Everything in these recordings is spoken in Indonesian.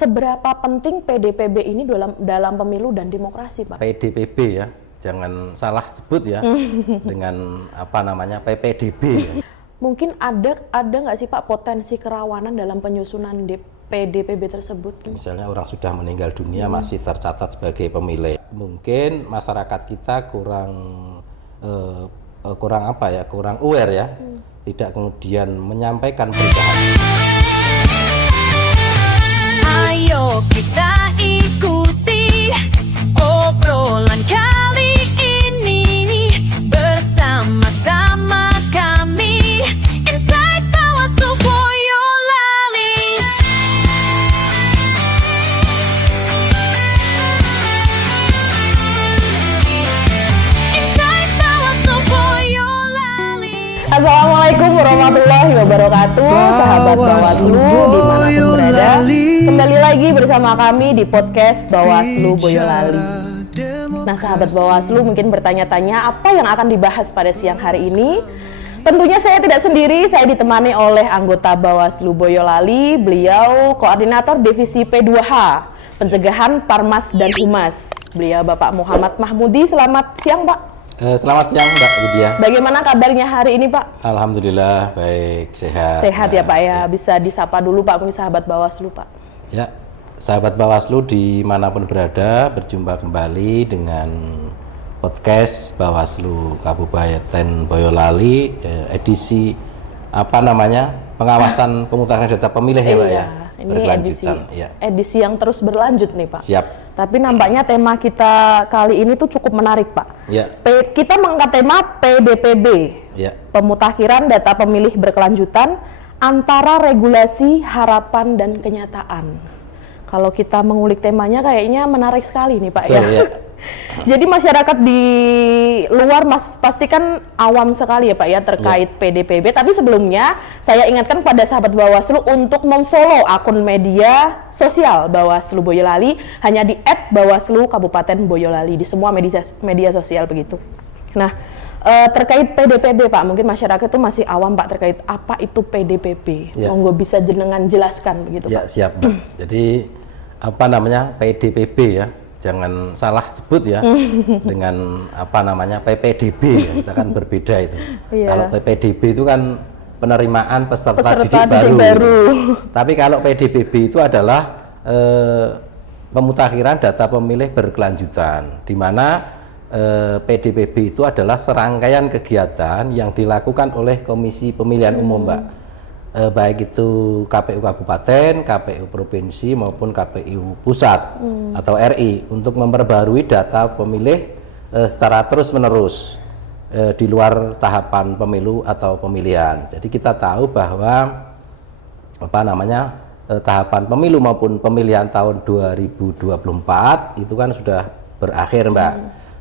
Seberapa penting PDPB ini dalam pemilu dan demokrasi, Pak? PDPB ya, jangan salah sebut ya dengan apa namanya PPDB. Ya. Mungkin ada nggak sih Pak potensi kerawanan dalam penyusunan PDPB tersebut? Misalnya orang sudah meninggal dunia masih tercatat sebagai pemilih. Mungkin masyarakat kita kurang aware ya, tidak kemudian menyampaikan perubahan. Ayo kita ikuti obrolan kali ini bersama-sama kami Inside Bawaslu Boyolali. Inside Bawaslu Boyolali. Assalamualaikum warahmatullahi wabarakatuh, sahabat Bawaslu dimanapun berada. Kembali lagi bersama kami di podcast Bawaslu Boyolali. Nah, sahabat Bawaslu mungkin bertanya-tanya apa yang akan dibahas pada siang hari ini. Tentunya saya tidak sendiri, saya ditemani oleh anggota Bawaslu Boyolali, beliau koordinator divisi P2H, pencegahan Parmas dan Humas. Beliau Bapak Muhammad Mahmudi. Selamat siang, Pak. Selamat siang Mbak Widya. Bagaimana kabarnya hari ini, Pak? Alhamdulillah baik, sehat. Sehat ya Pak ya. Bisa disapa dulu Pak, mungkin sahabat Bawaslu Pak. Ya, sahabat Bawaslu dimanapun berada, berjumpa kembali dengan podcast Bawaslu Kabupaten Boyolali, edisi pengawasan pemutahiran data pemilih ya Pak ya. Ini Berkelanjutan. edisi yang terus berlanjut nih Pak. Siap. Tapi nampaknya tema kita kali ini tuh cukup menarik Pak. Ya. Kita mengangkat tema PDPB, Ya. pemutakhiran data pemilih berkelanjutan antara regulasi, harapan, dan kenyataan. Kalau kita mengulik temanya kayaknya menarik sekali nih Pak. Betul, ya. Jadi masyarakat di luar pasti kan awam sekali ya Pak ya terkait PDPB. Tapi sebelumnya saya ingatkan pada sahabat Bawaslu untuk memfollow akun media sosial Bawaslu Boyolali hanya di @Bawaslu Kabupaten Boyolali di semua media sosial begitu. Nah, terkait PDPB Pak, mungkin masyarakat itu masih awam Pak terkait apa itu PDPB. Ya. Monggo bisa jenengan jelaskan begitu Ya, Pak. siap Mbak. Jadi PDPB ya. Jangan salah sebut ya dengan PPDB ya. Kita kan berbeda itu. Iya. Kalau PPDB itu kan penerimaan peserta didik didik baru. Tapi kalau PDPB itu adalah pemutakhiran data pemilih berkelanjutan, di mana PDPB itu adalah serangkaian kegiatan yang dilakukan oleh Komisi Pemilihan Umum, Mbak. Baik itu KPU Kabupaten, KPU Provinsi maupun KPU Pusat atau RI untuk memperbarui data pemilih secara terus-menerus di luar tahapan pemilu atau pemilihan. Jadi kita tahu bahwa tahapan pemilu maupun pemilihan tahun 2024 itu kan sudah berakhir, Mbak.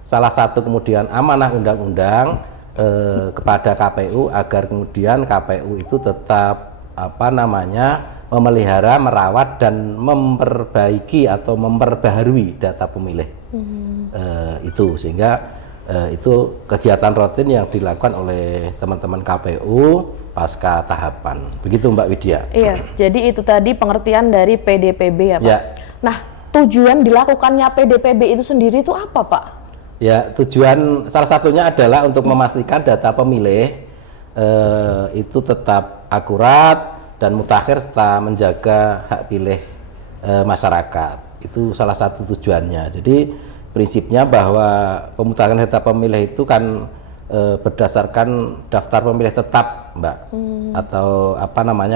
Salah satu kemudian amanah undang-undang kepada KPU agar kemudian KPU itu tetap memelihara, merawat dan memperbaiki atau memperbaharui data pemilih itu, sehingga itu kegiatan rutin yang dilakukan oleh teman-teman KPU pasca tahapan. Begitu Mbak Widya. Iya, jadi itu tadi pengertian dari PDPB ya Pak. Ya. Nah, tujuan dilakukannya PDPB itu sendiri itu apa Pak? Ya, tujuan salah satunya adalah untuk memastikan data pemilih itu tetap akurat dan mutakhir serta menjaga hak pilih masyarakat. Itu salah satu tujuannya. Jadi prinsipnya bahwa pemutakhiran data pemilih itu kan berdasarkan daftar pemilih tetap, Mbak, atau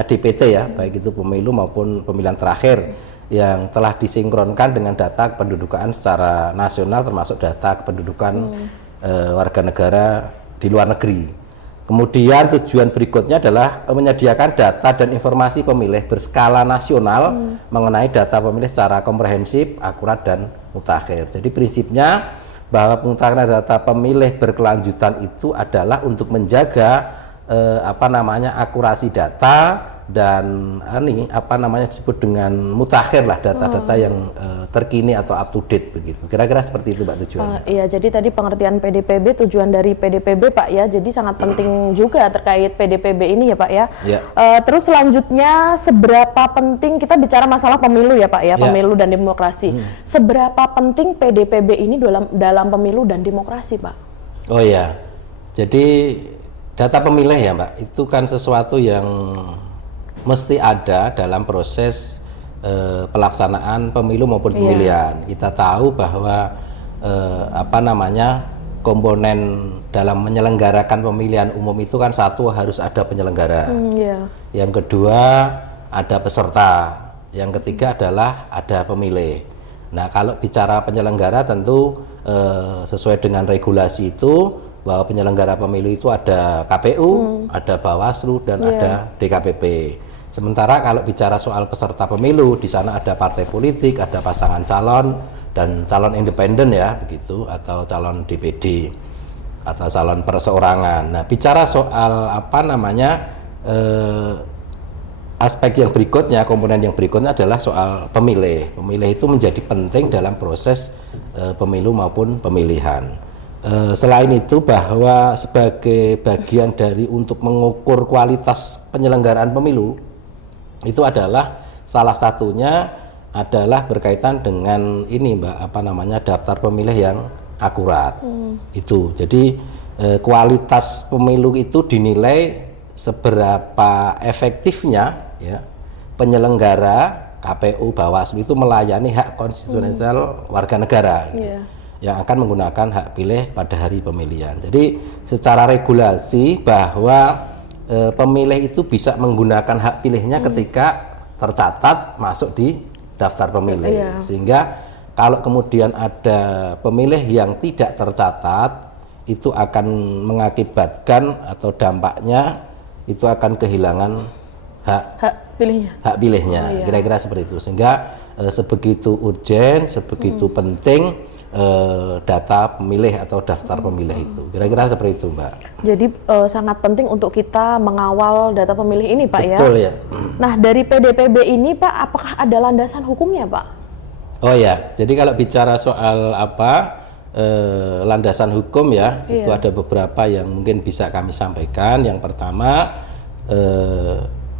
DPT ya, baik itu pemilu maupun pemilihan terakhir yang telah disinkronkan dengan data kependudukan secara nasional, termasuk data kependudukan warga negara di luar negeri. Kemudian tujuan berikutnya adalah menyediakan data dan informasi pemilih berskala nasional mengenai data pemilih secara komprehensif, akurat dan mutakhir. Jadi prinsipnya bahwa pemutakhiran data pemilih berkelanjutan itu adalah untuk menjaga akurasi data dan ini apa namanya disebut dengan mutakhir lah, data-data yang terkini atau up to date begitu. Kira-kira seperti itu Mbak tujuannya. Iya, jadi tadi pengertian PDPB, tujuan dari PDPB Pak ya, jadi sangat penting juga terkait PDPB ini ya Pak ya. Ya. Terus selanjutnya seberapa penting, kita bicara masalah pemilu ya Pak ya, Ya. pemilu dan demokrasi. Seberapa penting PDPB ini dalam pemilu dan demokrasi Pak? Oh ya, jadi data pemilih ya Mbak, itu kan sesuatu yang mesti ada dalam proses pelaksanaan pemilu maupun pemilihan. Kita tahu bahwa komponen dalam menyelenggarakan pemilihan umum itu kan satu harus ada penyelenggara, yang kedua ada peserta, yang ketiga adalah ada pemilih. Nah kalau bicara penyelenggara tentu sesuai dengan regulasi itu bahwa penyelenggara pemilu itu ada KPU, ada Bawaslu dan ada DKPP. Sementara kalau bicara soal peserta pemilu, di sana ada partai politik, ada pasangan calon dan calon independen ya begitu, atau calon DPD atau calon perseorangan. Nah bicara soal aspek yang berikutnya, komponen yang berikutnya adalah soal pemilih. Pemilih itu menjadi penting dalam proses pemilu maupun pemilihan. Selain itu bahwa sebagai bagian dari untuk mengukur kualitas penyelenggaraan pemilu, itu adalah salah satunya adalah berkaitan dengan ini Mbak, daftar pemilih yang akurat. Itu. Jadi kualitas pemilu itu dinilai seberapa efektifnya ya penyelenggara KPU Bawaslu itu melayani hak konstitusional warga negara gitu, yang akan menggunakan hak pilih pada hari pemilihan. Jadi secara regulasi bahwa pemilih itu bisa menggunakan hak pilihnya ketika tercatat masuk di daftar pemilih, sehingga kalau kemudian ada pemilih yang tidak tercatat itu akan mengakibatkan atau dampaknya itu akan kehilangan hak pilihnya. Kira-kira seperti itu, sehingga sebegitu urgen, sebegitu penting data pemilih atau daftar pemilih itu. Kira-kira seperti itu Mbak. Jadi sangat penting untuk kita mengawal data pemilih ini Pak. Betul ya. Nah dari PDPB ini Pak, apakah ada landasan hukumnya Pak? Oh ya, jadi kalau bicara soal landasan hukum ya, itu ada beberapa yang mungkin bisa kami sampaikan. Yang pertama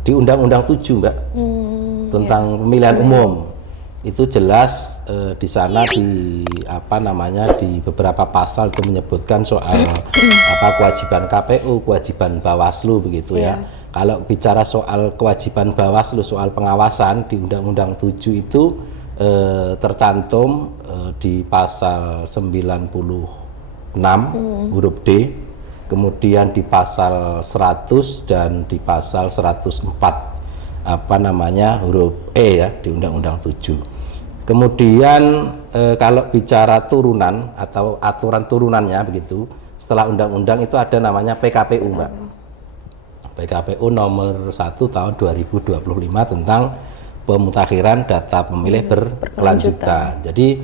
di Undang-Undang 7 Mbak, tentang pemilihan umum. Itu jelas di sana di beberapa pasal itu menyebutkan soal kewajiban KPU, kewajiban Bawaslu begitu ya. Kalau bicara soal kewajiban Bawaslu soal pengawasan di Undang-Undang 7 itu tercantum di pasal 96 huruf D, kemudian di pasal 100 dan di pasal 104 huruf E ya di Undang-Undang 7. Kemudian kalau bicara turunan atau aturan turunannya begitu, setelah undang-undang itu ada namanya PKPU Mbak. PKPU nomor 1 tahun 2025 tentang pemutakhiran data pemilih berkelanjutan. Jadi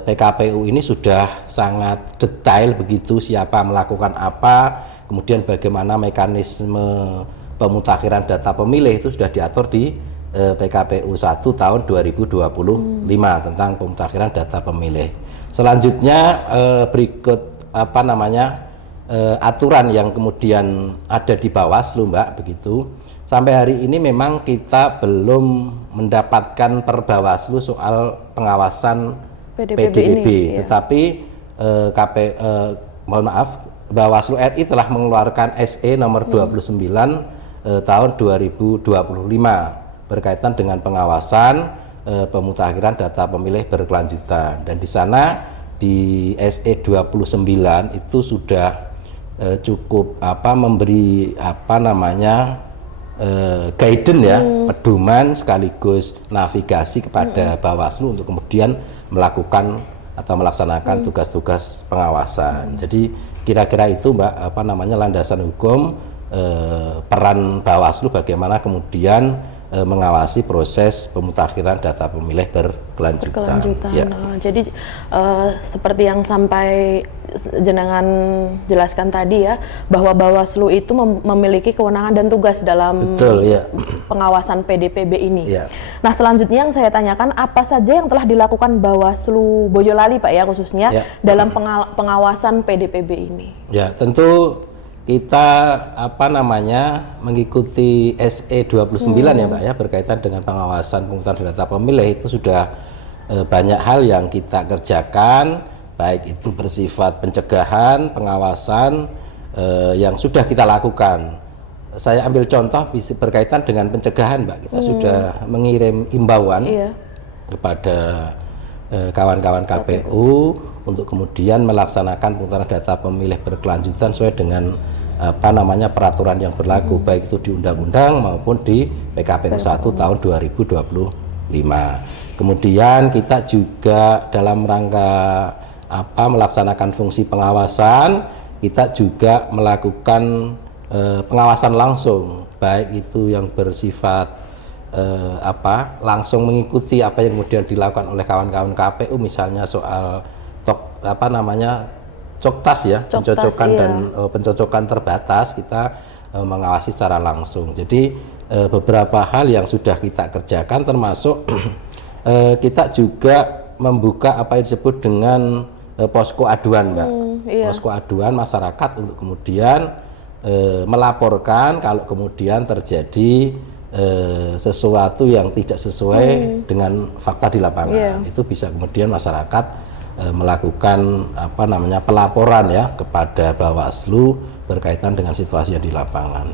PKPU ini sudah sangat detail begitu, siapa melakukan apa, kemudian bagaimana mekanisme pemutakhiran data pemilih itu sudah diatur di PKPU 1 tahun 2025 tentang pemutakhiran data pemilih. Selanjutnya berikut aturan yang kemudian ada di Bawaslu Mbak begitu. Sampai hari ini memang kita belum mendapatkan per Bawaslu soal pengawasan PDPB, tetapi Bawaslu RI telah mengeluarkan SE nomor 29 tahun 2025 berkaitan dengan pengawasan pemutakhiran data pemilih berkelanjutan, dan di sana di SE 29 itu sudah cukup memberi guidance ya, pedoman sekaligus navigasi kepada Bawaslu untuk kemudian melakukan atau melaksanakan tugas-tugas pengawasan. Jadi kira-kira itu Mbak landasan hukum, peran Bawaslu bagaimana kemudian mengawasi proses pemutakhiran data pemilih berkelanjutan. Ya. Nah, jadi seperti yang sampai jenengan jelaskan tadi ya, bahwa Bawaslu itu memiliki kewenangan dan tugas dalam Betul, ya. pengawasan PDPB ini. Ya. Nah, selanjutnya yang saya tanyakan, apa saja yang telah dilakukan Bawaslu Boyolali Pak ya, khususnya Ya. dalam pengawasan PDPB ini? Ya, tentu kita mengikuti SE 29 ya Mbak ya, berkaitan dengan pengawasan pemungutan data pemilih. Itu sudah banyak hal yang kita kerjakan, baik itu bersifat pencegahan, pengawasan yang sudah kita lakukan. Saya ambil contoh berkaitan dengan pencegahan Mbak, kita sudah mengirim imbauan kepada kawan-kawan KPU untuk kemudian melaksanakan pemungutan data pemilih berkelanjutan sesuai dengan peraturan yang berlaku, baik itu di undang-undang maupun di PKPU 1 tahun 2025. Kemudian kita juga dalam rangka melaksanakan fungsi pengawasan, kita juga melakukan pengawasan langsung, baik itu yang bersifat langsung mengikuti apa yang kemudian dilakukan oleh kawan-kawan KPU, misalnya soal coktas ya, pencocokan dan pencocokan terbatas, kita mengawasi secara langsung. Jadi beberapa hal yang sudah kita kerjakan, termasuk kita juga membuka apa yang disebut dengan posko aduan Mbak. Posko aduan masyarakat untuk kemudian melaporkan kalau kemudian terjadi sesuatu yang tidak sesuai dengan fakta di lapangan. Itu bisa kemudian masyarakat melakukan pelaporan ya kepada Bawaslu berkaitan dengan situasi yang di lapangan.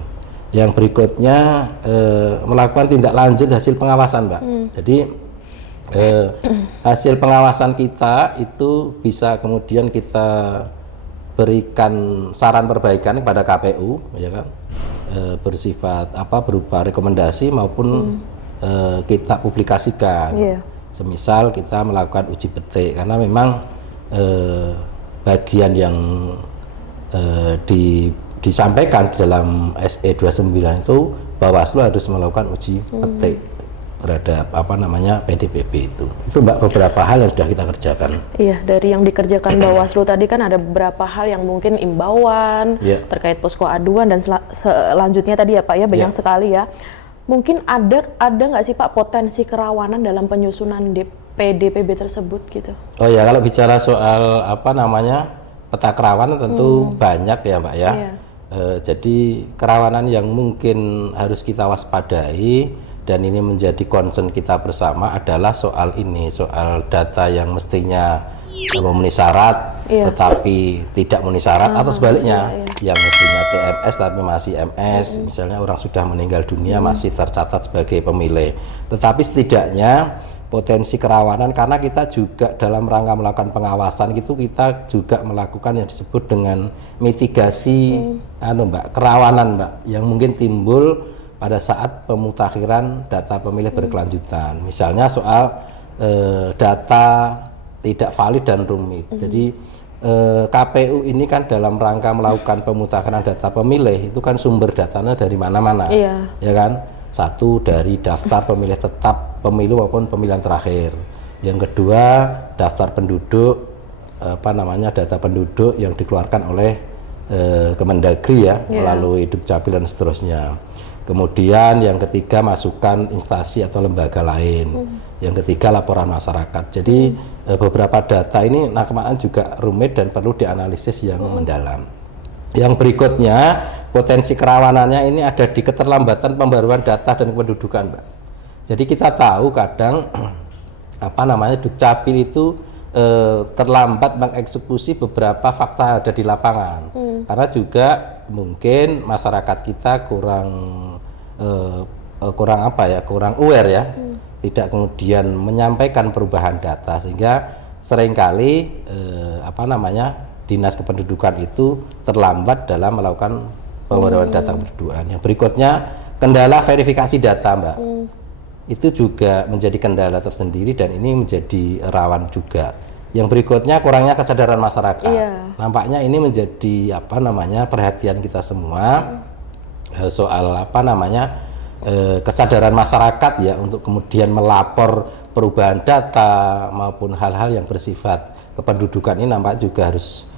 Yang berikutnya melakukan tindak lanjut hasil pengawasan Mbak. Jadi hasil pengawasan kita itu bisa kemudian kita berikan saran perbaikan kepada KPU ya kan, bersifat berupa rekomendasi maupun kita publikasikan. Semisal kita melakukan uji petik, karena memang bagian yang disampaikan di dalam SE 29 itu Bawaslu harus melakukan uji petik terhadap PDPB itu. Itu Mbak beberapa hal yang sudah kita kerjakan. Iya, dari yang dikerjakan Bawaslu tadi kan ada beberapa hal yang mungkin imbauan terkait posko aduan dan selanjutnya tadi ya Pak ya, banyak sekali ya. Mungkin ada nggak sih Pak potensi kerawanan dalam penyusunan PDPB tersebut gitu? Oh ya, kalau bicara soal peta kerawanan tentu banyak ya Mbak ya. Jadi kerawanan yang mungkin harus kita waspadai dan ini menjadi concern kita bersama adalah soal data yang mestinya memenuhi syarat tetapi tidak memenuhi syarat, atau sebaliknya yang mestinya TMS tapi masih MS, misalnya orang sudah meninggal dunia masih tercatat sebagai pemilih. Tetapi setidaknya potensi kerawanan, karena kita juga dalam rangka melakukan pengawasan gitu, kita juga melakukan yang disebut dengan mitigasi kerawanan Mbak yang mungkin timbul pada saat pemutakhiran data pemilih berkelanjutan. Misalnya soal data tidak valid dan rumit. Jadi KPU ini kan dalam rangka melakukan pemutakhiran data pemilih itu kan sumber datanya dari mana-mana, ya kan? Satu dari daftar pemilih tetap pemilu maupun pemilihan terakhir. Yang kedua daftar penduduk, data penduduk yang dikeluarkan oleh Kemendagri ya, melalui Dukcapil dan seterusnya. Kemudian yang ketiga masukan instansi atau lembaga lain. Yang ketiga laporan masyarakat. Jadi beberapa data ini nampaknya juga rumit dan perlu dianalisis yang mendalam. Yang berikutnya potensi kerawanannya ini ada di keterlambatan pembaruan data dan kependudukan Mbak. Jadi kita tahu kadang Dukcapil itu terlambat mengeksekusi beberapa fakta ada di lapangan. Karena juga mungkin masyarakat kita kurang aware ya, tidak kemudian menyampaikan perubahan data, sehingga seringkali dinas kependudukan itu terlambat dalam melakukan pembaruan data kependudukan. Yang berikutnya kendala verifikasi data Mbak, itu juga menjadi kendala tersendiri dan ini menjadi rawan juga. Yang berikutnya kurangnya kesadaran masyarakat. Nampaknya ini menjadi perhatian kita semua soal kesadaran masyarakat ya untuk kemudian melapor perubahan data maupun hal-hal yang bersifat kependudukan ini nampak juga harus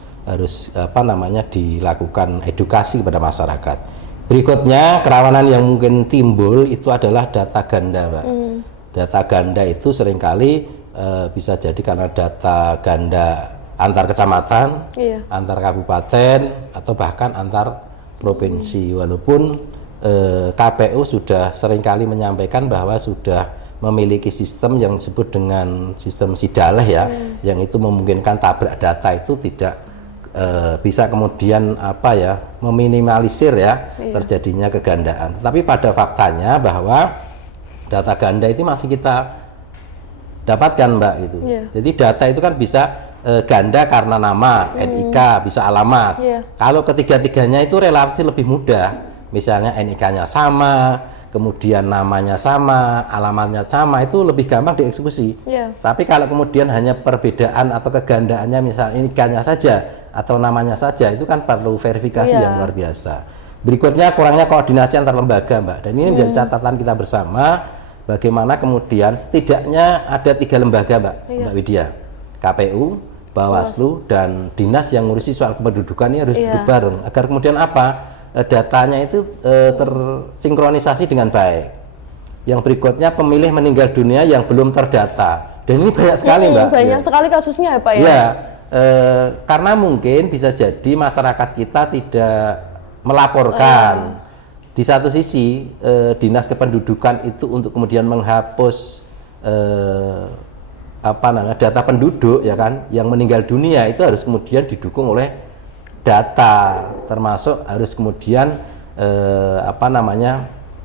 dilakukan edukasi kepada masyarakat. Berikutnya kerawanan yang mungkin timbul itu adalah data ganda, Mbak. Data ganda itu seringkali bisa jadi karena data ganda antar kecamatan, antar kabupaten, atau bahkan antar provinsi. Walaupun KPU sudah seringkali menyampaikan bahwa sudah memiliki sistem yang disebut dengan sistem sidaleh ya, yang itu memungkinkan tabrak data itu tidak bisa kemudian meminimalisir ya terjadinya kegandaan. Tapi pada faktanya bahwa data ganda itu masih kita dapatkan, Mbak, gitu. Jadi data itu kan bisa ganda karena nama, NIK, bisa alamat. Kalau ketiga-tiganya itu relatif lebih mudah, misalnya NIK-nya sama, kemudian namanya sama, alamatnya sama, itu lebih gampang dieksekusi. Tapi kalau kemudian hanya perbedaan atau kegandaannya, misalnya NIK-nya saja atau namanya saja, itu kan perlu verifikasi yang luar biasa. Berikutnya kurangnya koordinasi antar lembaga, Mbak. Dan ini menjadi catatan kita bersama, bagaimana kemudian setidaknya ada 3 lembaga, Mbak Widya, KPU, Bawaslu, dan dinas yang ngurusi soal kependudukan ini harus duduk bareng agar kemudian datanya itu tersinkronisasi dengan baik. Yang berikutnya pemilih meninggal dunia yang belum terdata, dan ini banyak sekali, Mbak. Banyak sekali kasusnya ya, Pak ya. Karena mungkin bisa jadi masyarakat kita tidak melaporkan. Di satu sisi dinas kependudukan itu untuk kemudian menghapus data penduduk ya kan yang meninggal dunia, itu harus kemudian didukung oleh data, termasuk harus kemudian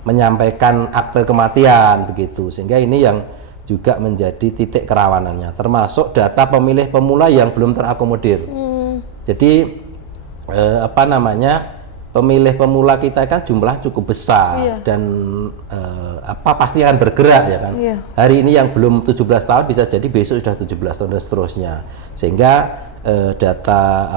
menyampaikan akte kematian begitu, sehingga ini yang juga menjadi titik kerawanannya, termasuk data pemilih pemula yang belum terakomodir. Jadi pemilih pemula kita kan jumlah cukup besar dan pasti akan bergerak ya kan. Hari ini yang belum 17 tahun bisa jadi besok sudah 17 tahun dan seterusnya. Sehingga data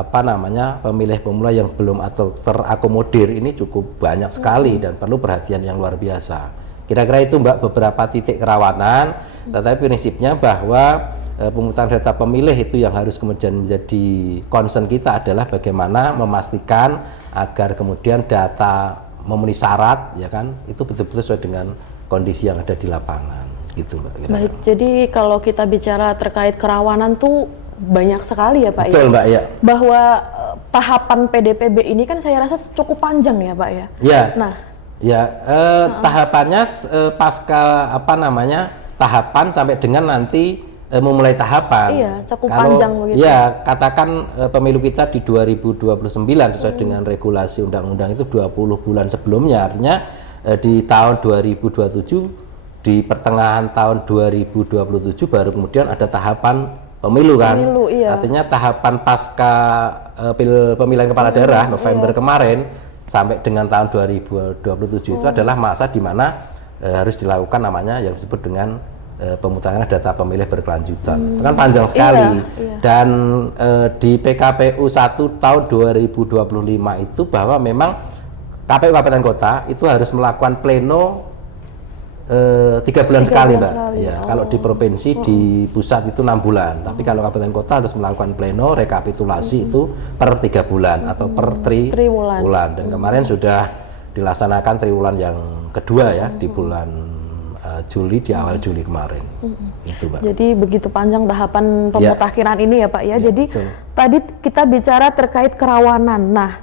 pemilih pemula yang belum atau terakomodir ini cukup banyak sekali dan perlu perhatian yang luar biasa. Kira-kira itu, Mbak, beberapa titik kerawanan, tetapi prinsipnya bahwa pemungutan data pemilih itu yang harus kemudian menjadi concern kita adalah bagaimana memastikan agar kemudian data memenuhi syarat ya kan, itu betul-betul sesuai dengan kondisi yang ada di lapangan gitu, Mbak. Baik, jadi kalau kita bicara terkait kerawanan tuh banyak sekali ya, Pak. Betul, Mbak, ya. Bahwa tahapan PDPB ini kan saya rasa cukup panjang ya, Pak ya. Tahapannya pasca tahapan sampai dengan nanti memulai tahapan. Cukup panjang begitu. Ya, katakan pemilu kita di 2029 sesuai dengan regulasi undang-undang itu 20 bulan sebelumnya. Artinya di tahun 2027, di pertengahan tahun 2027 baru kemudian ada tahapan pemilu kan. Artinya tahapan pasca pemilihan kepala daerah November kemarin sampai dengan tahun 2027 itu adalah masa di mana harus dilakukan namanya yang disebut dengan pemutahiran data pemilih berkelanjutan. Itu kan panjang sekali. Dan di PKPU 1 tahun 2025 itu bahwa memang KPU Kabupaten Kota itu harus melakukan pleno 3 bulan sekali, Mbak. Kalau di provinsi di pusat itu 6 bulan. Tapi kalau Kabupaten Kota harus melakukan pleno rekapitulasi itu per 3 bulan atau per triwulan. Dan kemarin sudah dilaksanakan triwulan yang kedua ya di bulan Juli, di awal Juli kemarin. Itu, Mbak. Jadi begitu panjang tahapan pemutakhiran ini ya, Pak ya. Jadi tadi kita bicara terkait kerawanan. Nah,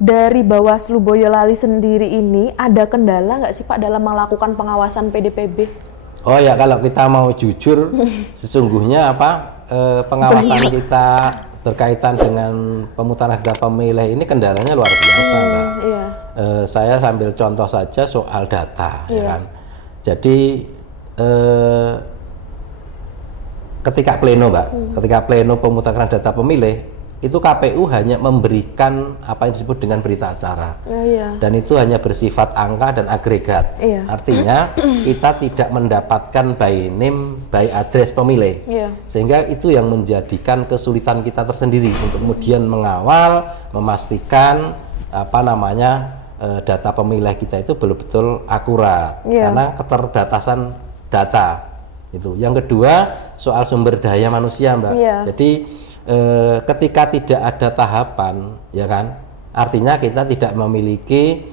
dari Bawaslu Boyolali sendiri ini ada kendala nggak sih, Pak, dalam melakukan pengawasan PDPB? Oh ya, kalau kita mau jujur, sesungguhnya pengawasan kita berkaitan dengan pemutahiran data pemilih ini kendalanya luar biasa, Mbak. Saya sambil contoh saja soal data, ya kan. Jadi ketika pleno, Mbak, ketika pleno pemutakhiran data pemilih itu KPU hanya memberikan apa yang disebut dengan berita acara, dan itu hanya bersifat angka dan agregat. Artinya kita tidak mendapatkan by name, by address pemilih, sehingga itu yang menjadikan kesulitan kita tersendiri untuk kemudian mengawal, memastikan data pemilih kita itu betul-betul akurat karena keterbatasan data itu. Yang kedua soal sumber daya manusia, Mbak. Jadi ketika tidak ada tahapan, ya kan, artinya kita tidak memiliki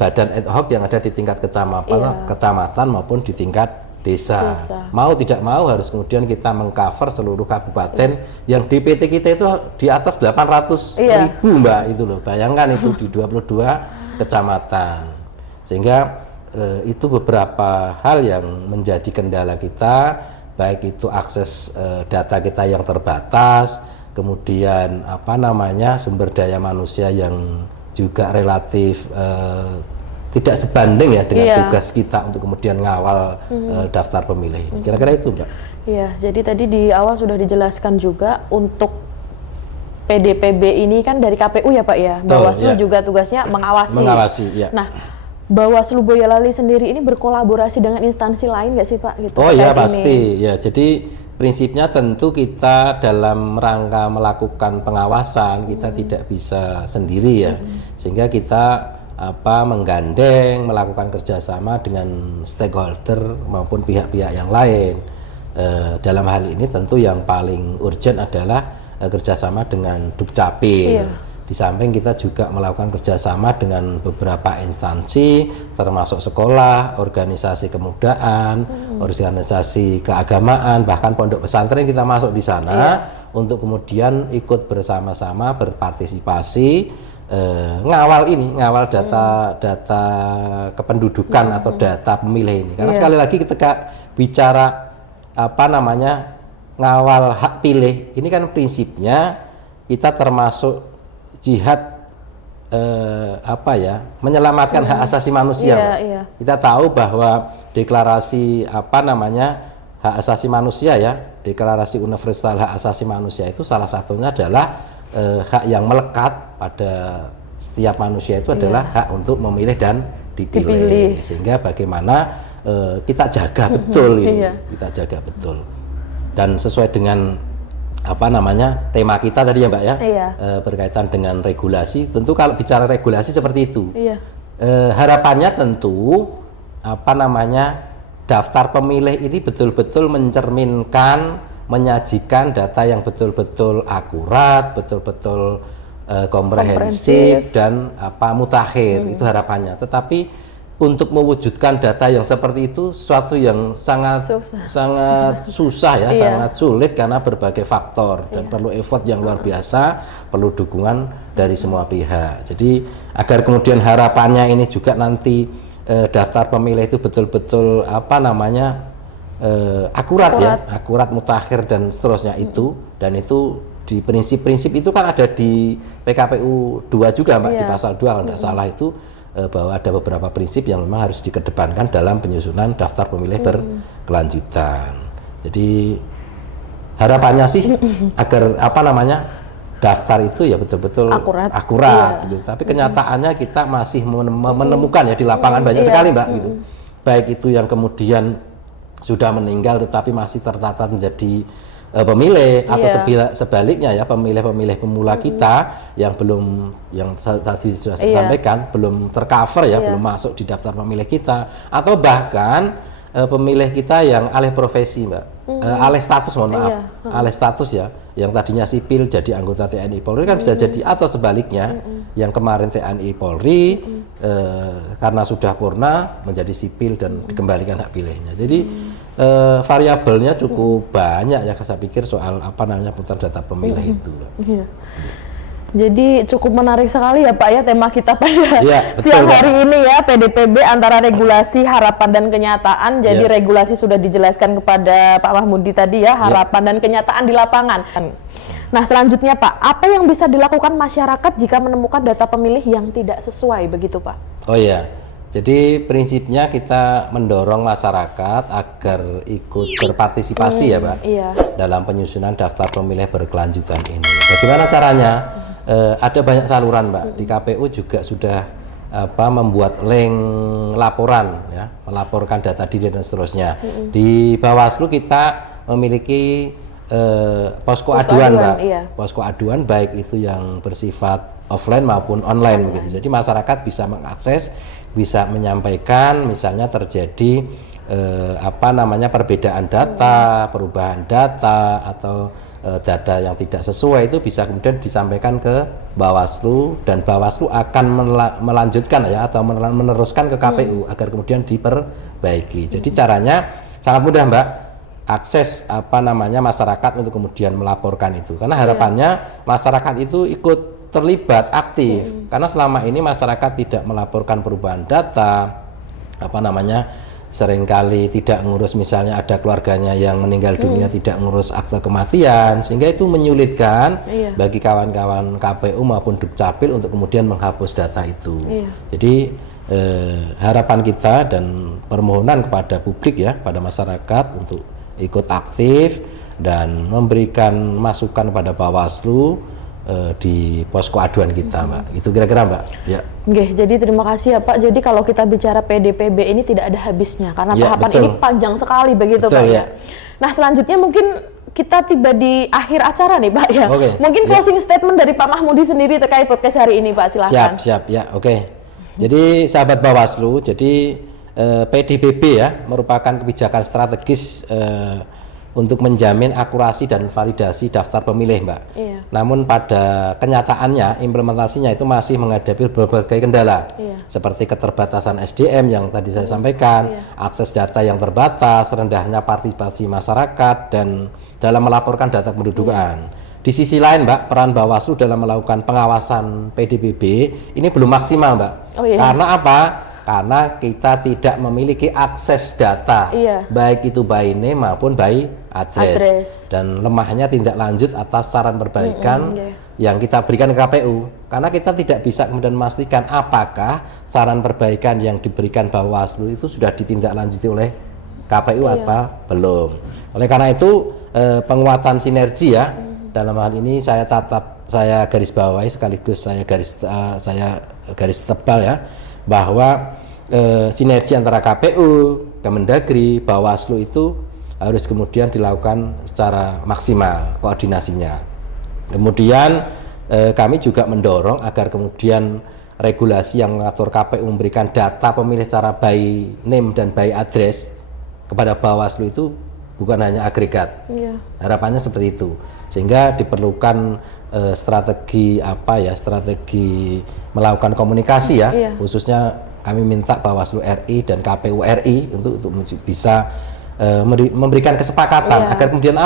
badan ad hoc yang ada di tingkat kecamatan maupun di tingkat desa. Mau tidak mau harus kemudian kita mengcover seluruh kabupaten yang DPT kita itu di atas 800.000, Mbak, itu loh. Bayangkan itu di 22 kecamatan. Sehingga itu beberapa hal yang menjadi kendala kita, baik itu akses data kita yang terbatas, kemudian sumber daya manusia yang juga relatif tidak sebanding ya dengan tugas kita untuk kemudian ngawal daftar pemilih. Kira-kira itu, Mbak. Iya, jadi tadi di awal sudah dijelaskan juga untuk PDPB ini kan dari KPU ya Pak ya, Bawaslu juga tugasnya mengawasi. Nah, Bawaslu Boyolali sendiri ini berkolaborasi dengan instansi lain nggak sih Pak? Gitu, oh iya pasti, ya. Jadi prinsipnya tentu kita dalam rangka melakukan pengawasan kita tidak bisa sendiri ya, sehingga kita menggandeng, melakukan kerjasama dengan stakeholder maupun pihak-pihak yang lain. Dalam hal ini tentu yang paling urgent adalah kerjasama dengan Dukcapil. Di samping kita juga melakukan kerjasama dengan beberapa instansi, termasuk sekolah, organisasi kemudaan, organisasi keagamaan, bahkan pondok pesantren kita masuk di sana untuk kemudian ikut bersama-sama berpartisipasi. Ngawal data kependudukan atau data pemilih ini, karena sekali lagi ketika bicara ngawal hak pilih ini kan prinsipnya kita termasuk jihad menyelamatkan hak asasi manusia. Kita tahu bahwa deklarasi hak asasi manusia ya, deklarasi universal hak asasi manusia itu salah satunya adalah hak yang melekat pada setiap manusia itu adalah hak untuk memilih dan dipilih. Sehingga bagaimana kita jaga betul ini, kita jaga betul. Dan sesuai dengan tema kita tadi ya Mbak ya, berkaitan dengan regulasi. Tentu kalau bicara regulasi seperti itu, harapannya tentu daftar pemilih ini betul-betul mencerminkan, menyajikan data yang betul-betul akurat, betul-betul komprehensif dan mutakhir. Itu harapannya. Tetapi untuk mewujudkan data yang seperti itu suatu yang sangat susah ya, sangat sulit karena berbagai faktor dan perlu effort yang luar biasa, perlu dukungan dari semua pihak. Jadi agar kemudian harapannya ini juga nanti daftar pemilih itu betul-betul akurat, mutakhir dan seterusnya itu, dan itu di prinsip-prinsip itu kan ada di PKPU 2 juga Mbak, di pasal 2 kalau tidak salah itu, bahwa ada beberapa prinsip yang memang harus dikedepankan dalam penyusunan daftar pemilih berkelanjutan. Jadi harapannya sih agar daftar itu ya betul-betul akurat gitu. Tapi kenyataannya kita masih menemukan ya di lapangan banyak sekali Mbak gitu. Baik itu yang kemudian sudah meninggal tetapi masih tercatat menjadi pemilih, atau sebaliknya ya, pemilih-pemilih pemula kita yang tadi sudah saya sampaikan belum tercover ya, belum masuk di daftar pemilih kita, atau bahkan pemilih kita yang alih profesi Mbak, alih status, alih status ya, yang tadinya sipil jadi anggota TNI Polri kan bisa jadi, atau sebaliknya yang kemarin TNI Polri karena sudah purna menjadi sipil dan dikembalikan hak pilihnya. Jadi variabelnya cukup banyak ya, saya pikir soal putar data pemilih itu. Jadi cukup menarik sekali ya Pak ya tema kita pada siang hari ini ya, PDPB antara regulasi, harapan dan kenyataan. Jadi regulasi sudah dijelaskan kepada Pak Mahmudi tadi ya, harapan dan kenyataan di lapangan. Nah selanjutnya Pak, apa yang bisa dilakukan masyarakat jika menemukan data pemilih yang tidak sesuai begitu Pak? Oh iya, jadi prinsipnya kita mendorong masyarakat agar ikut berpartisipasi ya Pak, dalam penyusunan daftar pemilih berkelanjutan ini. Bagaimana caranya? Ada banyak saluran Mbak, di KPU juga sudah membuat link laporan ya, melaporkan data diri dan seterusnya. Di Bawaslu kita memiliki posko aduan Mbak, posko aduan baik itu yang bersifat offline maupun online begitu. Jadi masyarakat bisa mengakses, bisa menyampaikan misalnya terjadi perbedaan data, perubahan data atau data yang tidak sesuai, itu bisa kemudian disampaikan ke Bawaslu dan Bawaslu akan melanjutkan ya atau meneruskan ke KPU agar kemudian diperbaiki. Jadi caranya sangat mudah, Mbak. Akses masyarakat untuk kemudian melaporkan itu. Karena harapannya masyarakat itu ikut terlibat aktif. Karena selama ini masyarakat tidak melaporkan perubahan data, seringkali tidak ngurus, misalnya ada keluarganya yang meninggal dunia tidak ngurus akte kematian, sehingga itu menyulitkan bagi kawan-kawan KPU maupun Dukcapil untuk kemudian menghapus data itu. Jadi harapan kita dan permohonan kepada publik ya, pada masyarakat untuk ikut aktif dan memberikan masukan pada Bawaslu di posko aduan kita, Mbak. Itu kira-kira, Mbak. Ya. Oke, jadi terima kasih ya Pak. Jadi kalau kita bicara PDPB ini tidak ada habisnya karena tahapan betul. ini panjang sekali begitu, betul, Pak. Ya. Nah, selanjutnya mungkin kita tiba di akhir acara nih, Pak ya. Oke. Mungkin closing statement dari Pak Mahmudi sendiri terkait podcast hari ini, Pak. Silakan. Siap, ya. Oke. Jadi sahabat Bawaslu, jadi PDPB ya merupakan kebijakan strategis untuk menjamin akurasi dan validasi daftar pemilih, Mbak. Namun pada kenyataannya implementasinya itu masih menghadapi berbagai kendala, seperti keterbatasan SDM yang tadi saya sampaikan, akses data yang terbatas, rendahnya partisipasi masyarakat dan dalam melaporkan data kependudukan. Di sisi lain, Mbak, peran Bawaslu dalam melakukan pengawasan PDPB ini belum maksimal, Mbak. Karena apa? Karena kita tidak memiliki akses data, baik itu by name maupun by address. Dan lemahnya tindak lanjut atas saran perbaikan yang kita berikan ke KPU. Karena kita tidak bisa kemudian memastikan apakah saran perbaikan yang diberikan Bawaslu itu sudah ditindaklanjuti oleh KPU atau belum. Oleh karena itu penguatan sinergi ya, dalam hal ini saya catat, saya garis bawahi sekaligus saya garis tebal ya, bahwa sinergi antara KPU, Kemendagri, Bawaslu itu harus kemudian dilakukan secara maksimal koordinasinya. Kemudian kami juga mendorong agar kemudian regulasi yang mengatur KPU memberikan data pemilih secara by name dan by address kepada Bawaslu itu bukan hanya agregat. Harapannya seperti itu. Sehingga diperlukan strategi melakukan komunikasi ya, khususnya kami minta Bawaslu RI dan KPU RI untuk bisa memberikan kesepakatan agar kemudian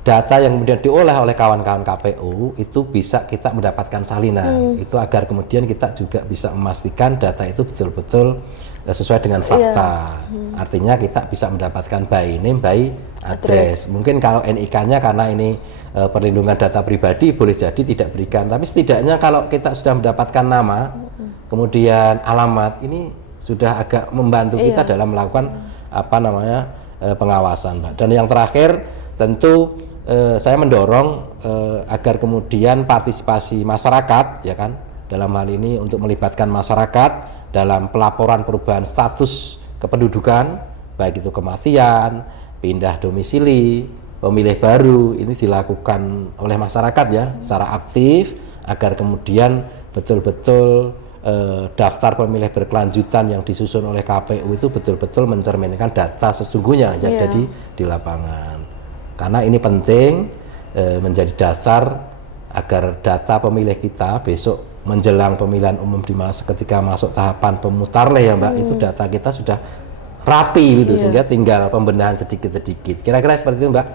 data yang kemudian diolah oleh kawan-kawan KPU itu bisa kita mendapatkan salinan, itu agar kemudian kita juga bisa memastikan data itu betul-betul sesuai dengan fakta. Artinya kita bisa mendapatkan by name, by address. Mungkin kalau NIK-nya karena ini perlindungan data pribadi boleh jadi tidak berikan, tapi setidaknya kalau kita sudah mendapatkan nama, kemudian alamat, ini sudah agak membantu kita dalam melakukan pengawasan, Mbak. Dan yang terakhir tentu saya mendorong agar kemudian partisipasi masyarakat ya kan, dalam hal ini untuk melibatkan masyarakat dalam pelaporan perubahan status kependudukan, baik itu kematian, pindah domisili, pemilih baru, ini dilakukan oleh masyarakat ya secara aktif agar kemudian betul-betul daftar pemilih berkelanjutan yang disusun oleh KPU itu betul-betul mencerminkan data sesungguhnya yang ada di lapangan. Karena ini penting menjadi dasar agar data pemilih kita besok menjelang pemilihan umum ketika masuk tahapan pemutarleh ya Mbak, itu data kita sudah rapi gitu, sehingga tinggal pembenahan sedikit-sedikit. Kira-kira seperti itu Mbak,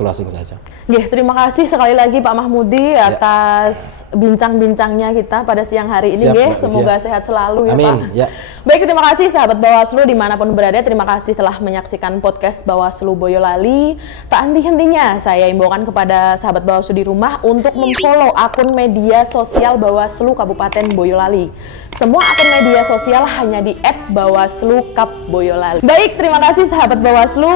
closing saja. Terima kasih sekali lagi Pak Mahmudi atas bincang-bincangnya kita pada siang hari ini. Semoga sehat selalu ya Pak. Baik, terima kasih sahabat Bawaslu dimanapun berada. Terima kasih telah menyaksikan podcast Bawaslu Boyolali. Tak henti-hentinya saya imbaukan kepada sahabat Bawaslu di rumah untuk memfollow akun media sosial Bawaslu Kabupaten Boyolali. Semua akun media sosial hanya di @bawaslu_kap_boyolali. Baik, terima kasih sahabat Bawaslu.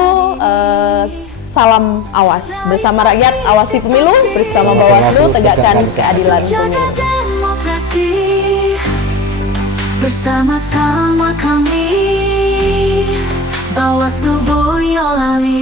Salam awas bersama rakyat, awasi pemilu bersama Bawaslu, tegakkan keadilan pemilu. Demokrasi bersama-sama kami, Bawaslu Boyolali.